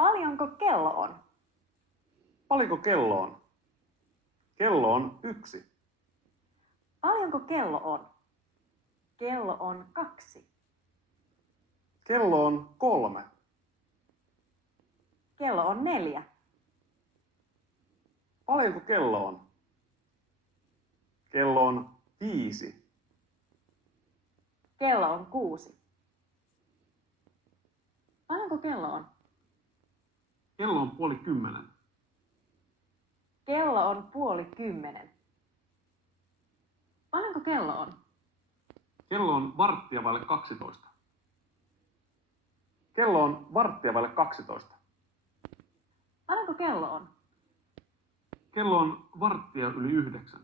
Paljonko kello on? Paljonko kello on? Kello on 1. Paljonko kello on? Kello on 2. Kello on 3. Kello on 4. Paljonko kello on? Kello on 5. Kello on 6. Paljonko kello on? Kello on 9:30. Kello on 9:30. Paljonko kello on? Kello on 11:15. Kello on 11:15. Paljonko kello on? Kello on 9:15.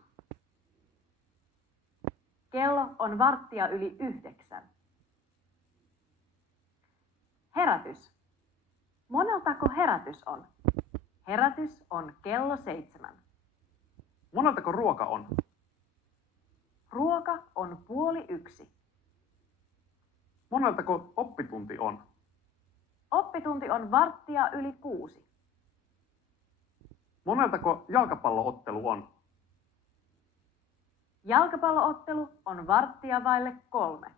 Kello on 9:15. Herätys. Moneltako herätys on? Herätys on kello 7. Moneltako ruoka on? Ruoka on 12:30. Moneltako oppitunti on? Oppitunti on 6:15. Moneltako jalkapalloottelu on? Jalkapalloottelu on 2:45.